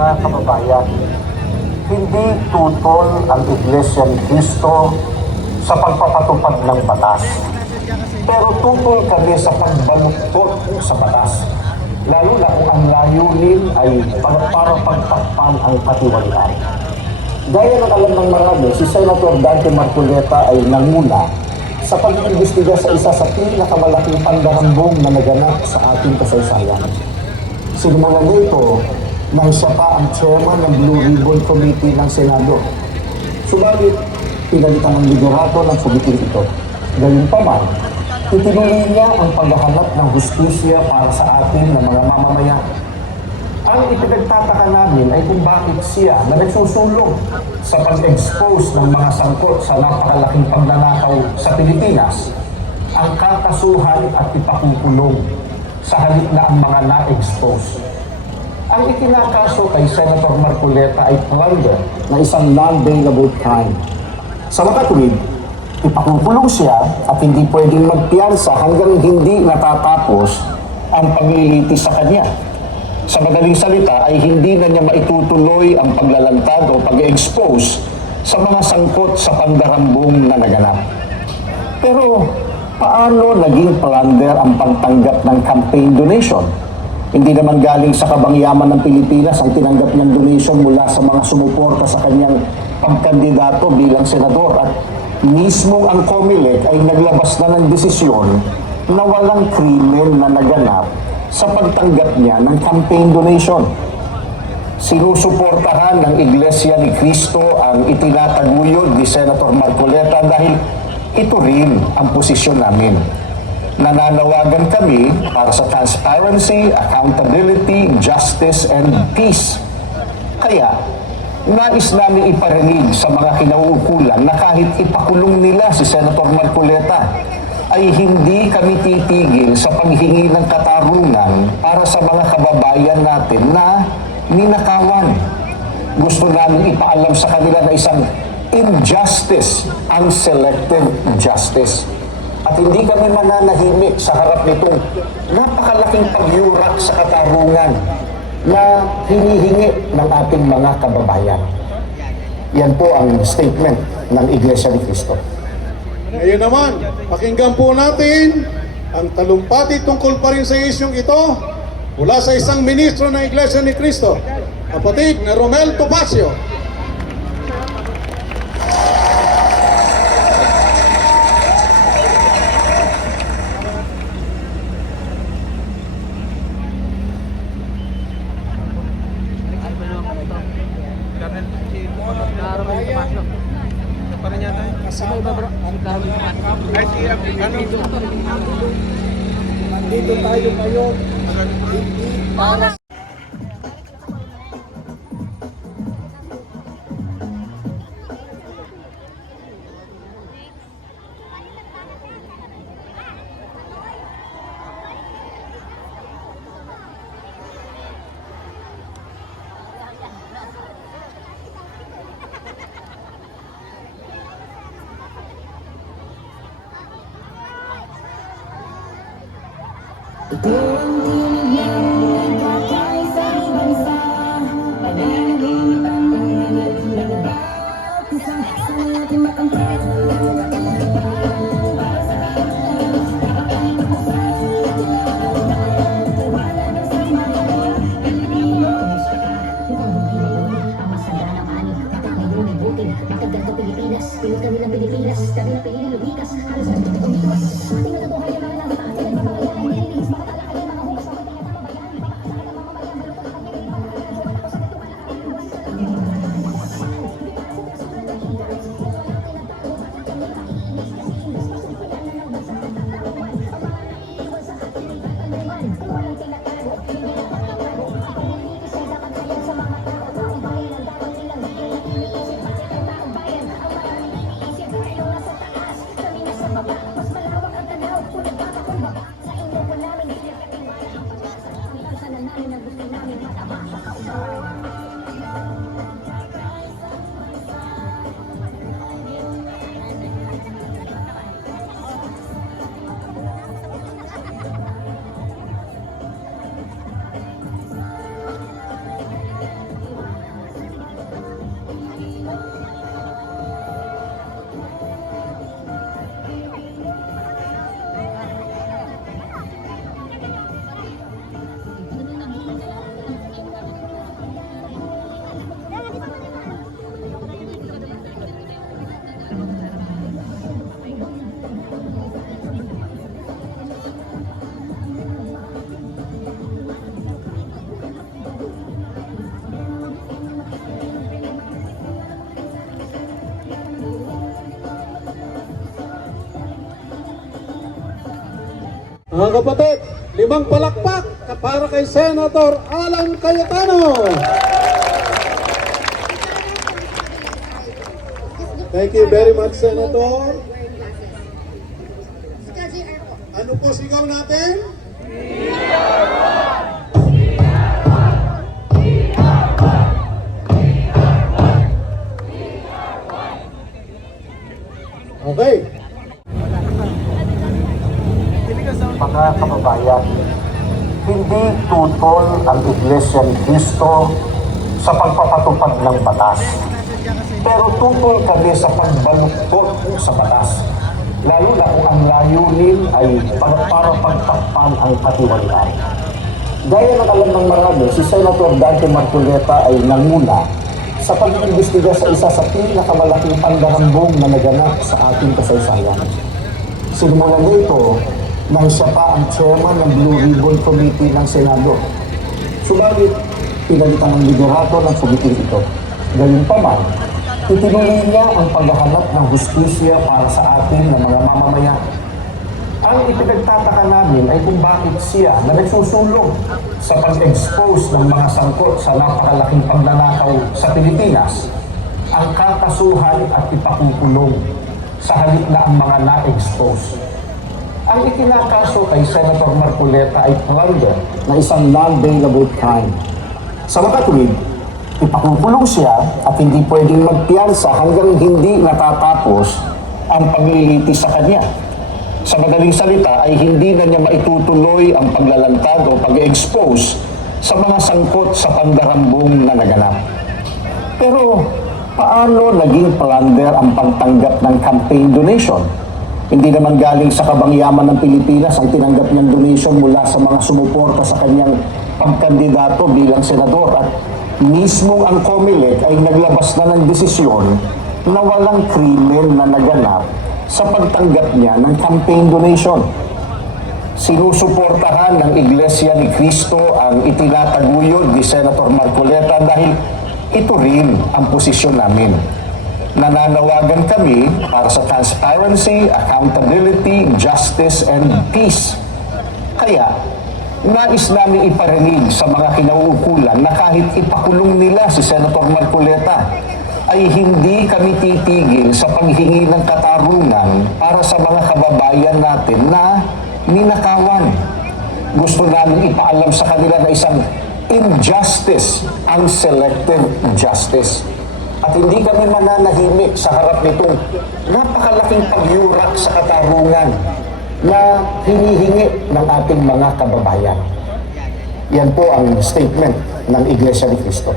mga kababayan, hindi tutol ang Iglesia ni Cristo sa pagpapatupad ng batas. Pero tutol kami sa pagbaluktot sa batas. Lalo na kung ang layunin ay para pagtakpan ang katiwalian. Gaya ng alam ng marami, si Senator Dante Marcoleta ay nanguna sa pag-iimbestiga sa isa sa pinakamalaking pandarambong na naganap sa ating kasaysayan. Sinimulan nito nang siya pa ang chairman ng Blue Ribbon Committee ng Senado. Subalit, pinalitan ng liderato ng committee ito. Gayunpaman, itinuloy niya ang paghahanap ng hustisya para sa atin ng mga mamamayan. Ang ipinagtataka namin ay kung bakit siya na nagsusulong sa pag-expose ng mga sangkot sa napakalaking pagnanakaw sa Pilipinas ang kakasuhan at ipakukulong sa halip na ang mga na-expose. Ang ikinakaso kay Senator Marcoleta ay plunder na isang non-bailable crime. Sa makatuwid, ipakukulong siya at hindi pwedeng magpiyansa hanggang hindi natatapos ang paglilitis sa kanya. Sa madaling salita ay hindi na niya maitutuloy ang paglalantad o pag-expose sa mga sangkot sa pandarambong na naganap. Pero paano naging plunder ang pagtanggap ng campaign donation? Hindi naman galing sa kabangyaman ng Pilipinas ang tinanggap niyang donation mula sa mga sumuporta sa kanyang pagkandidato bilang senador, at mismo ang COMELEC ay naglabas na ng desisyon na walang krimen na naganap sa pagtanggap niya ng campaign donation. Sinusuportahan ng Iglesia ni Cristo ang itinataguyod ni Senator Marcoleta dahil ito rin ang posisyon namin. Nananawagan kami para sa transparency, accountability, justice, and peace. Kaya, nais namin iparinig sa mga kinauukulan na kahit ipakulong nila si Senator Marcoleta, ay hindi kami titigil sa paghingi ng katarungan para sa mga kababayan natin na ninakawan. Gusto namin ipaalam sa kanila na isang injustice ang selective justice. At hindi kami mananahimik sa harap nitong napakalaking pagyurak sa katarungan na hinihingi ng ating mga kababayan. Yan po ang statement ng Iglesia ni Cristo. Ngayon naman, pakinggan po natin ang talumpati tungkol pa rin sa isyong ito mula sa isang ministro ng Iglesia ni Cristo, kapatid na Romel Topacio. Nandito tayo ngayon hindi para Ito ang tinig ng patay sa bansa, pananaginip ang ulit na nabawat isa sa ating makamit. Para sa wala ng samay, Pilipino. Ang masanda ng ani, dapat may lunay bukin, makaganda Pilipinas, pilit kami ng Pilipinas, kami na pinili lumikas, halos na ito umiwas. Ating natutuhay ang mga nabataas, at mamamayan ang nilinis, mga talakay, mga humas, mga tingin na mabayan, ipapakasala ng mamamayan, baluktot ang nilin, mga karadyo, at ako sa natuwa na ang iwas sa kanya. Mga kapatid, 5 palakpak para kay Senator Alan Cayetano. Thank you very much, Senator. Ano po sigaw natin? Okay. Mga kababayan, hindi tutol ang Iglesia ni Cristo sa pagpapatupad ng batas. Pero tutol kami sa pagbaluktot sa batas. Lalo na kung ang layunin ay para pagtakpan ang katiwalian. Gaya ng alam ng marami, si Senator Dante Marcoleta ay nanguna sa pag-iimbestiga sa isa sa pinakamalaking pandarambong na naganap sa ating kasaysayan. Simulan nito nang siya pa ang chairman ng Blue Ribbon Committee ng Senado. Subalit, pinalitan ang liderato ng committee ito. Gayunpaman, itinuloy niya ang paghahanap ng hustisya para sa atin ng mga mamamayan. Ang ipinagtataka namin ay kung bakit siya na nagsusulong sa pag-expose ng mga sangkot sa napakalaking pagnanakaw sa Pilipinas ang kakasuhan at ipakukulong sa halip na ang mga na-expose. Ang ikinakaso kay Senator Marcoleta ay plunder na isang non-bailable crime. Sa makatuwid, ipakukulong siya at hindi pwedeng magpiyansa hanggang hindi natatapos ang paglilitis sa kanya. Sa madaling salita ay hindi na niya maitutuloy ang paglalantad o pag-expose sa mga sangkot sa pandarambong na naganap. Pero paano naging plunder ang pagtanggap ng campaign donation? Hindi naman galing sa kabangyaman ng Pilipinas ang tinanggap niyang donation mula sa mga sumuporta sa kanyang pagkandidato bilang senador at mismo ang COMELEC ay naglabas na ng desisyon na walang krimen na naganap sa pagtanggap niya ng campaign donation. Sinusuportahan ng Iglesia ni Cristo ang itinataguyod ni Senator Marcoleta dahil ito rin ang posisyon namin. Nananawagan kami para sa transparency, accountability, justice, and peace. Kaya, nais namin iparinig sa mga kinauukulan na kahit ipakulong nila si Senator Marcoleta, ay hindi kami titigil sa paghingi ng katarungan para sa mga kababayan natin na ninakawan. Gusto namin ipaalam sa kanila na isang injustice ang selective justice. At hindi kami mananahimik sa harap nitong napakalaking pagyurak sa katarungan na hinihingi ng ating mga kababayan. Yan po ang statement ng Iglesia ni Cristo.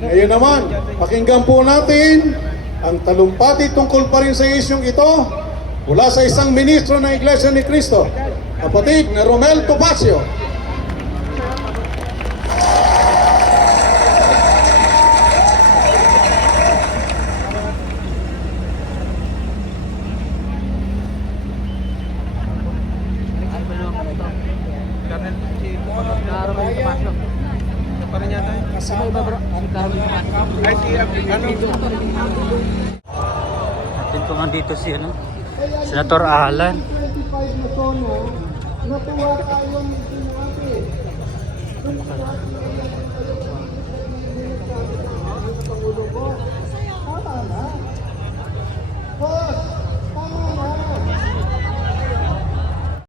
Ngayon naman, pakinggan po natin ang talumpati tungkol pa rin sa isyong ito mula sa isang ministro ng Iglesia ni Cristo, kapatid na Romel Topacio. Atin ko nga dito si Senator Alan. 25 na tono, natuwa tayong sinabi. Pangulo ko, tama na. Boss,